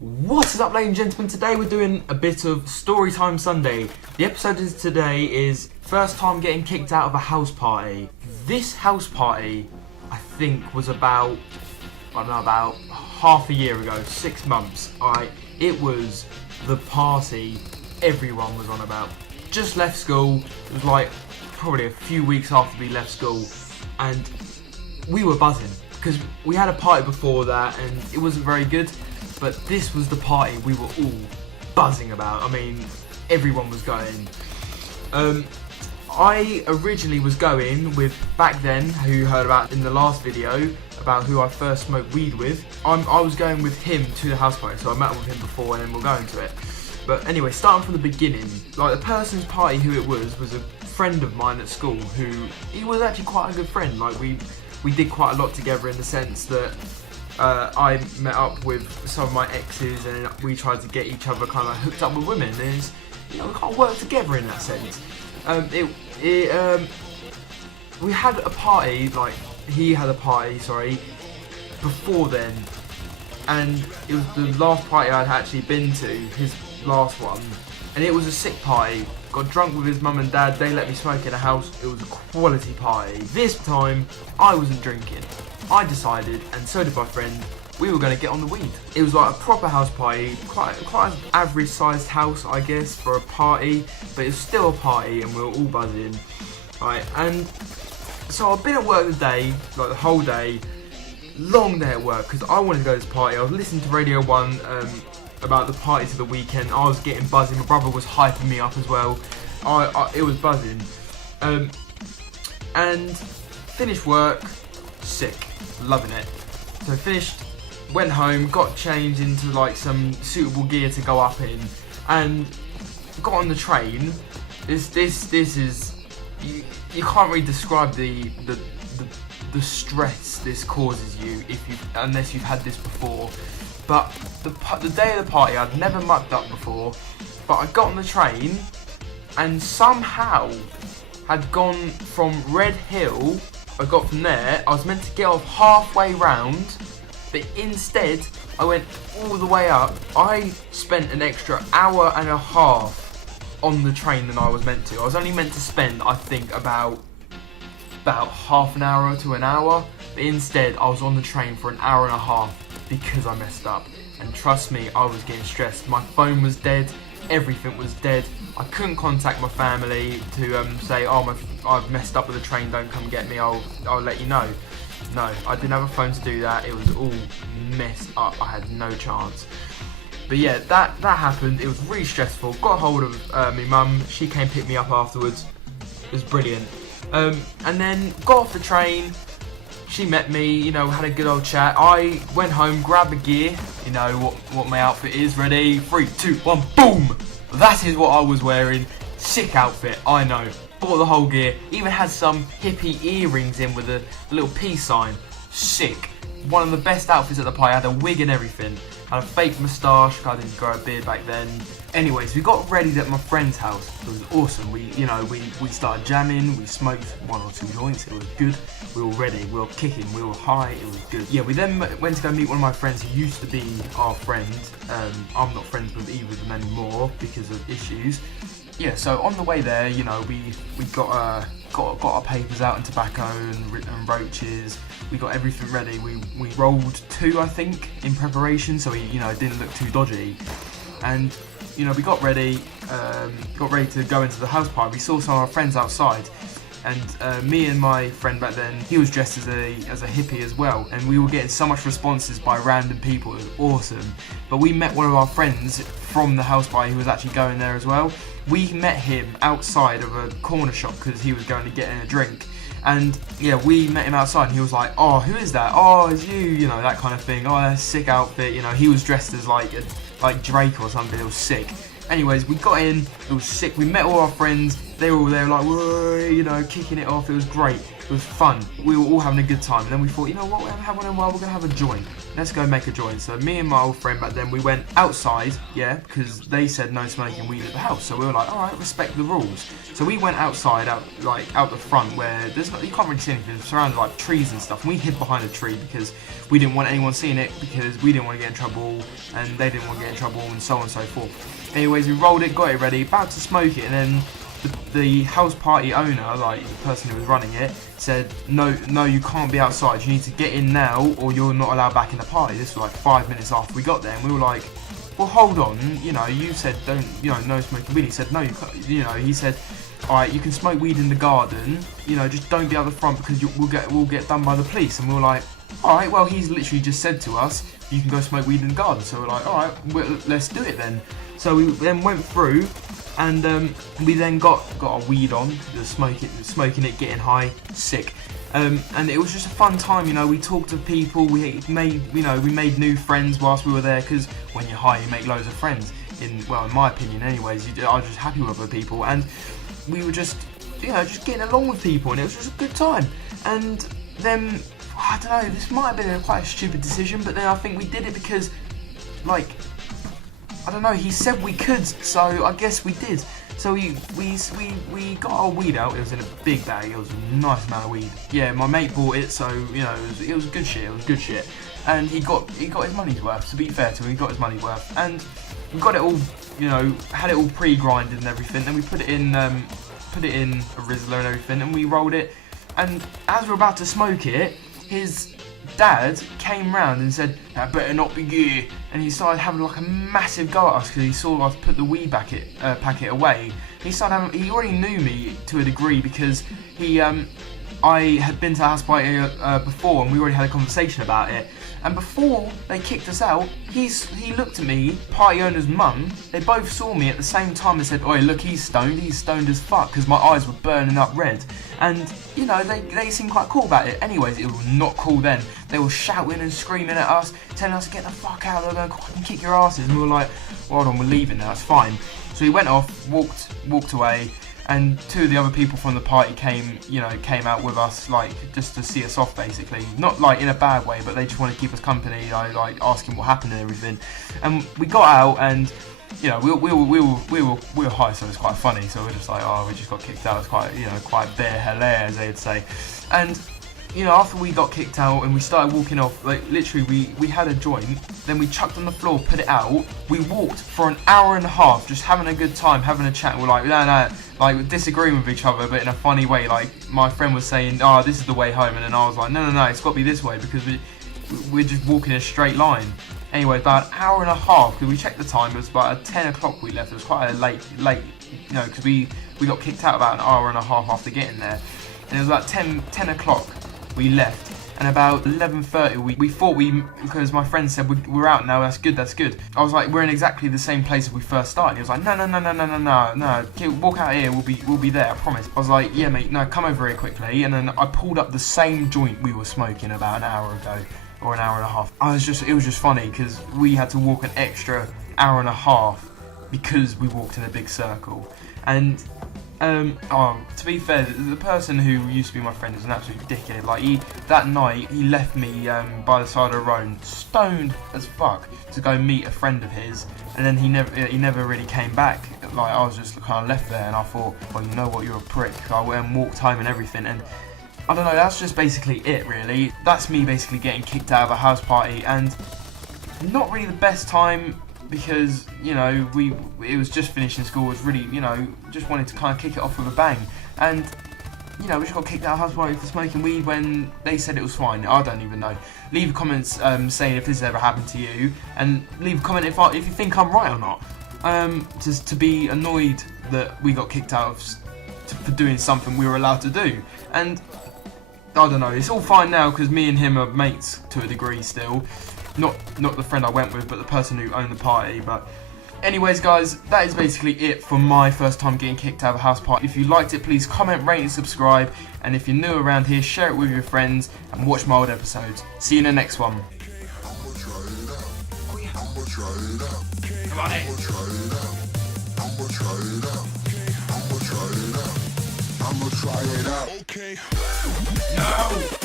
What is up, ladies and gentlemen? Today we're doing a bit of Storytime Sunday. The episode today is first time getting kicked out of a house party. This house party, I think, was about half a year ago, 6 months. It was the party everyone was on about. Just left school. It was like probably a few weeks after we left school, and we were buzzing because we had a party before that and it wasn't very good. But this was the party we were all buzzing about. I mean, everyone was going. I originally was going with, back then, who you heard about in the last video, about who I first smoked weed with. I was going with him to the house party, so I met with him before and then we'll go into it. But anyway, starting from the beginning, like the person's party, who it was a friend of mine at school who, he was actually quite a good friend. Like we did quite a lot together in the sense that I met up with some of my exes and we tried to get each other kind of hooked up with women, and it's, we can't work together in that sense. We had a party, like he had a party, sorry, before then, and it was the last party I'd actually been to, his last one, and it was a sick party. Got drunk with his mum and dad, they let me smoke in a house, it was a quality party. This time, I wasn't drinking. I decided, and so did my friend, we were going to get on the weed. It was like a proper house party, quite an average sized house, I guess, for a party, but it was still a party and we were all buzzing. Right, and so I've been at work today, like the whole day, long day at work, because I wanted to go to this party. I was listening to Radio 1 about the party to the weekend. I was getting buzzing, my brother was hyping me up as well. It was buzzing. And finished work, sick, loving it. So finished, went home, got changed into like some suitable gear to go up in, and got on the train. This is you can't really describe the stress this causes you unless you've had this before. But the day of the party, I'd never mucked up before, but I got on the train and somehow had gone from Red Hill. I got from there, I was meant to get off halfway round, but instead I went all the way up. I spent an extra hour and a half on the train than I was meant to. I was only meant to spend, I think, about half an hour to an hour, but instead I was on the train for an hour and a half because I messed up. And trust me, I was getting stressed. My phone was dead, everything was dead. I couldn't contact my family to say, oh, I've messed up with the train, don't come get me, I'll let you know. No, I didn't have a phone to do that. It was all messed up. I had no chance. But yeah, that happened. It was really stressful. Got hold of my mum. She came pick me up afterwards. It was brilliant. And then got off the train. She met me, had a good old chat. I went home, grabbed the gear. You know what my outfit is. Ready? 3, 2, 1, boom! That is what I was wearing. Sick outfit, I know. Bought the whole gear. Even had some hippie earrings in with a little peace sign. Sick. One of the best outfits at the party. I had a wig and everything. Had a fake moustache. I didn't grow a beard back then. Anyways, we got ready at my friend's house. It was awesome. We started jamming. We smoked 1 or 2 joints. It was good. We were ready. We were kicking. We were high. It was good. Yeah, we then went to go meet one of my friends who used to be our friend. I'm not friends with either of them anymore because of issues. Yeah, so on the way there, we got our papers out and tobacco and roaches. We got everything ready. We rolled 2, I think, in preparation, so we didn't look too dodgy. And we got ready to go into the house party. We saw some of our friends outside, and me and my friend back then, he was dressed as a hippie as well, and we were getting so much responses by random people. It was awesome. But we met one of our friends from the house party who was actually going there as well. We met him outside of a corner shop because he was going to get in a drink. And yeah, we met him outside and he was like, oh, who is that? Oh, it's you, that kind of thing. Oh, that's a sick outfit. He was dressed as like Drake or something. It was sick. Anyways, we got in, it was sick. We met all our friends. They were all there like, whoa, kicking it off. It was great. It was fun. We were all having a good time. And then we thought, you know what, we're having a while, we're going to have a joint. Let's go make a joint. So me and my old friend back then, we went outside, yeah, because they said no smoking weed at the house. So we were like, all right, respect the rules. So we went outside, out the front where you can't really see anything. It's surrounded by trees and stuff. And we hid behind a tree because we didn't want anyone seeing it, because we didn't want to get in trouble and they didn't want to get in trouble, and so on and so forth. Anyways, we rolled it, got it ready, about to smoke it, and then the house party owner, like the person who was running it, said, no, you can't be outside, you need to get in now or you're not allowed back in the party. This was like 5 minutes after we got there, and we were like, well, hold on, you know, you said don't, you know, no smoking weed. He said, no, you can't, you know, he said, alright, you can smoke weed in the garden, you know, just don't be out the front because we'll get done by the police. And we were like, alright, well, he's literally just said to us, you can go smoke weed in the garden. So we're like, alright, well, let's do it then. So we then went through, and we then got our weed on, smoking it, getting high, sick. And it was just a fun time, you know. We talked to people, we made new friends whilst we were there, because when you're high, you make loads of friends. In my opinion, anyways, I was just happy with other people, and we were just, you know, just getting along with people, and it was just a good time. And then, I don't know, this might have been quite a stupid decision, but then I think we did it because, like, I don't know, he said we could, so I guess we did. So we got our weed out. It was in a big bag. It was a nice amount of weed. Yeah, my mate bought it, so you know it was good shit. It was good shit, and he got his money's worth. To be fair to him, he got his money's worth, and we got it all, you know, had it all pre-grinded and everything. Then we put it in a Rizzler and everything, and we rolled it. And as we were about to smoke it, his dad came round and said, "That better not be gear," and he started having like a massive go at us because he saw us put the weed packet away. He already knew me to a degree because I had been to the house party before, and we already had a conversation about it. And before they kicked us out, he looked at me, party owner's mum. They both saw me at the same time and said, "Oi, look, he's stoned as fuck," because my eyes were burning up red. And, you know, they seemed quite cool about it. Anyways, it was not cool then. They were shouting and screaming at us, telling us to get the fuck out, they're going to fucking kick your asses. And we were like, well, hold on, we're leaving now, it's fine. So he went off, walked away, and two of the other people from the party came out with us, like, just to see us off, basically. Not, like, in a bad way, but they just wanted to keep us company, like asking what happened and everything. And we got out, and, you know, we were high, so it was quite funny. So we're just like, oh, we just got kicked out. It's quite bare hilarious, as they'd say. And, you know, after we got kicked out and we started walking off, like, literally, we had a joint, then we chucked on the floor, put it out, we walked for an hour and a half, just having a good time, having a chat. We're like, no, like, disagreeing with each other, but in a funny way. Like, my friend was saying, oh, this is the way home, and then I was like, no, it's got to be this way, because we're just walking in a straight line. Anyway, about an hour and a half, because we checked the time, it was about 10 o'clock we left. It was quite a late, you know, because we got kicked out about an hour and a half after getting there. And it was about 10 o'clock we left, and about 11:30 we thought because my friend said we're out now, that's good. I was like, we're in exactly the same place as we first started. He was like, no, walk out here, we'll be there, I promise. I was like, yeah mate, no, come over here quickly. And then I pulled up the same joint we were smoking about an hour ago, or an hour and a half. It was just funny because we had to walk an extra hour and a half because we walked in a big circle. And to be fair, the person who used to be my friend is an absolute dickhead. Like, that night he left me by the side of the road, stoned as fuck, to go meet a friend of his, and then he never really came back. Like, I was just kind of left there, and I thought, well, you know what, you're a prick. I went and walked home and everything, and I don't know, that's just basically it, really. That's me basically getting kicked out of a house party, and not really the best time. Because, you know, it was just finishing school, it was really, you know, just wanted to kind of kick it off with a bang. And, you know, we just got kicked out of house party for smoking weed when they said it was fine. I don't even know. Leave comments saying if this has ever happened to you, and leave a comment if you think I'm right or not. Just to be annoyed that we got kicked out for doing something we were allowed to do. And, I don't know, it's all fine now because me and him are mates to a degree still. Not the friend I went with, but the person who owned the party. But anyways, guys, that is basically it for my first time getting kicked out of a house party. If you liked it, please comment, rate and subscribe. And if you're new around here, share it with your friends and watch my old episodes. See you in the next one. Come on in. Try it out. Okay. No.